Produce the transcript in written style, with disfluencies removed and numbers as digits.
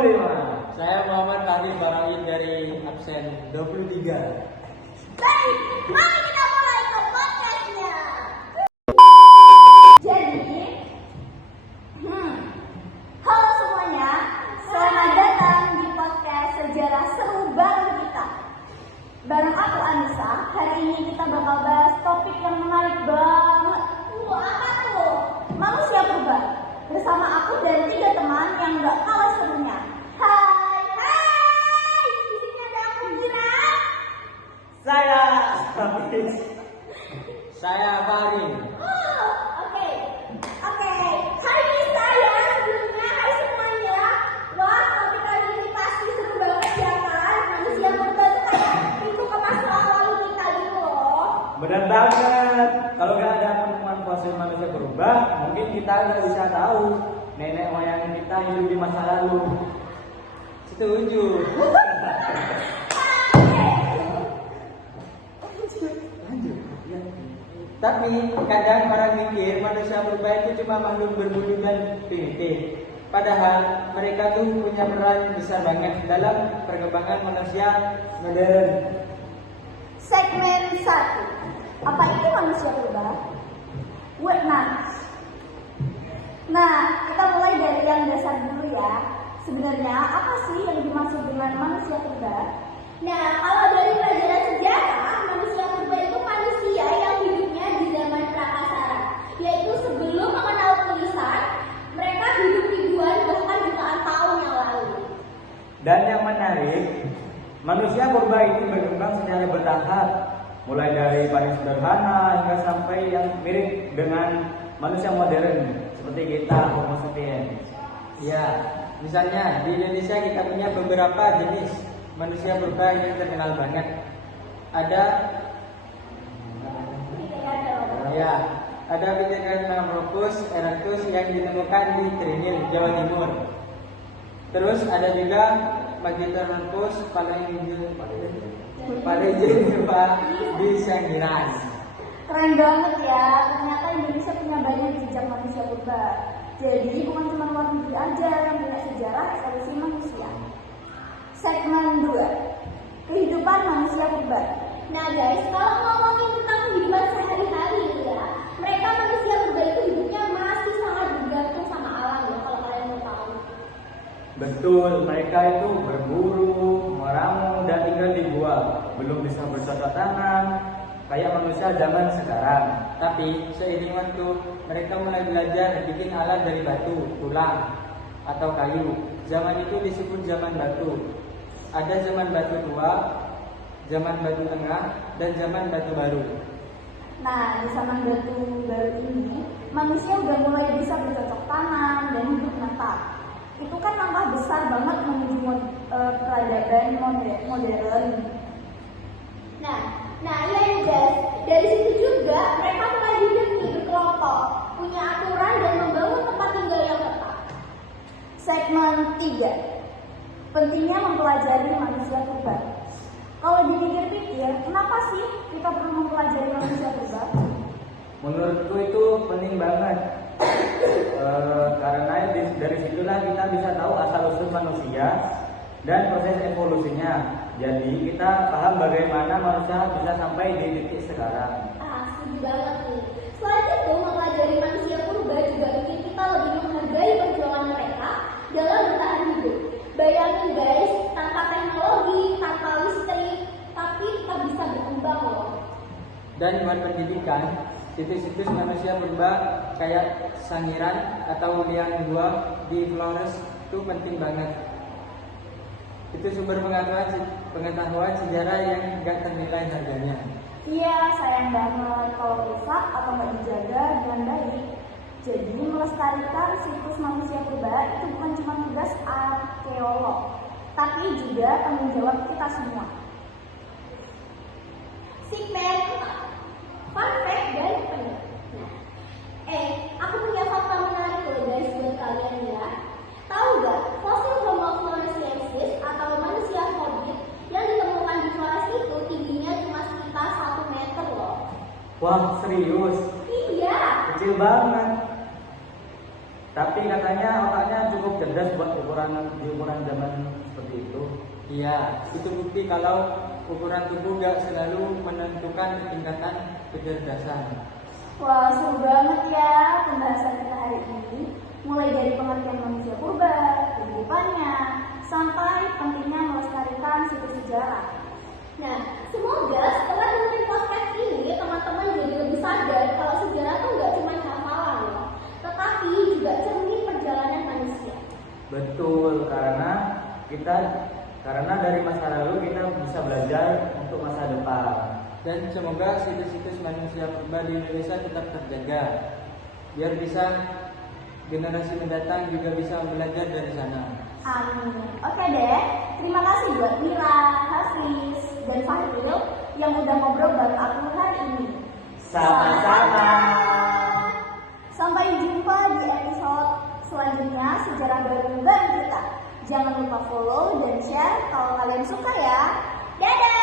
25. Saya Muhammad Fahri Barain dari absen 23. Baik, mari kita mulai ke podcastnya. Jadi, halo semuanya, selamat datang di podcast sejarah seru bareng kita. Bareng aku Anissa, hari ini kita bakal bahas topik yang menarik banget. Apa tuh? Manusia purba. Bersama aku dan 3 teman yang gak kalah serunya. Hai, di sini ada aku Gira. Saya Hafiz. Saya Fahri. Oke. Hari ini saya sebelumnya, hai semuanya. Wah, topik kali ini pasti seru banget ya kan? Manusia purba tuh kayak pintu ke masa lalu kita gitu loh. Benar banget. Kalau nggak ada penemuan fosil manusia berubah, mungkin kita nggak bisa tahu nenek moyang kita hidup di masa lalu. Setuju. Tapi kadang orang mikir manusia purba itu cuma makhluk berbulu dan primitif. Padahal mereka tuh punya peran besar banget dalam perkembangan manusia modern. Segmen 1. Apa itu manusia purba? Nah, kita mulai dari yang dasar dulu ya. Sebenarnya apa sih yang dimaksud dengan manusia purba? Nah, kalau dari pelajaran sejarah, manusia purba itu manusia yang hidupnya di zaman prakasara, yaitu sebelum mengenal tulisan, mereka hidup ribuan bahkan jutaan tahun yang lalu. Dan yang menarik, manusia purba ini berkembang secara bertahap, mulai dari paling sederhana hingga sampai yang mirip dengan manusia modern seperti kita, Homo sapiens. Ya, misalnya di Indonesia kita punya beberapa jenis manusia purba yang terkenal banget. Ada Pithecanthropus erectus yang ditemukan di Trinil, Jawa Timur. Terus ada juga Pithecanthropus palejeniva di Sangiran. Keren banget ya, ternyata Indonesia punya banyak jejak manusia purba. Jadi bukan cuma luar negeri aja yang punya sejarah evolusi manusia. Segmen 2. Kehidupan manusia purba. Nah guys, kalau ngomongin tentang kehidupan sehari-hari ya, mereka manusia purba itu hidupnya masih sangat bergantung sama alam ya, kalau kalian mau tahu. Betul, mereka itu berburu, meramu, dan tinggal di gua. Belum bisa bercocok tanam kayak manusia zaman sekarang. Tapi seiring waktu mereka mulai belajar bikin alat dari batu, tulang, atau kayu. Zaman itu disebut zaman batu. Ada zaman batu tua, zaman batu tengah, dan zaman batu baru. Nah, di zaman batu baru ini, manusia udah mulai bisa bercocok tanam dan hidup menetap. Itu kan langkah besar banget menuju peradaban modern. Nah iya guys, dari situ juga mereka mulai hidup berkelompok, punya aturan dan membangun tempat tinggal yang tetap. Segmen 3. Pentingnya mempelajari manusia purba. Kalau dipikir-pikir, kenapa sih kita perlu mempelajari manusia purba? Menurutku itu penting banget. Karena dari situlah kita bisa tahu asal-usul manusia dan proses evolusinya. Jadi kita paham bagaimana manusia bisa sampai di titik sekarang. Setuju banget nih. Selain itu, mempelajari manusia purba juga bikin kita lebih menghargai perjuangan mereka dalam bertahan hidup. Bayangin guys, tanpa teknologi, tanpa listrik, tapi kita bisa berkembang loh. Dan buat pendidikan, situs-situs manusia purba kayak Sangiran atau Liang Gua di Flores itu penting banget. Itu sumber pengetahuan sejarah yang gak ternilai harganya. Iya, sayang banget kalau rusak atau nggak dijaga dengan baik. Jadi melestarikan situs manusia purba itu bukan cuma tugas arkeolog, tapi juga tanggung jawab kita semua. Segmen 4. Fun fact dan penting. Aku punya fakta menarik loh guys buat kalian ya. Tahu gak, fosil Homo floresiensis atau manusia hobbit yang ditemukan di Flores itu tingginya cuma sekitar 1 meter loh. Wah, serius? Iya. Kecil banget. Tapi katanya otaknya cukup cerdas buat ukuran zaman seperti itu. Iya, itu bukti kalau ukuran tubuh gak selalu menentukan tingkatan kecerdasan. Wah, seru banget ya pembahasan kita hari ini. Mulai dari pengertian manusia purba, kehidupannya, sampai pentingnya melestarikan situs sejarah. Nah, semoga setelah dengerin podcast ini teman-teman jadi lebih sadar kalau sejarah tuh nggak cuma hafalan loh, tetapi juga cermin perjalanan manusia. Betul, karena dari masa lalu kita bisa belajar untuk masa depan. Dan semoga situs-situs manusia purba di Indonesia tetap terjaga, biar bisa generasi mendatang juga bisa belajar dari sana. Amin. Oke deh, terima kasih buat Mira, Hafiz, dan Fahil yang udah ngobrol bareng aku hari ini. Sama-sama. Sampai jumpa di episode selanjutnya sejarah baru bareng kita. Jangan lupa follow dan share kalau kalian suka ya. Dadah!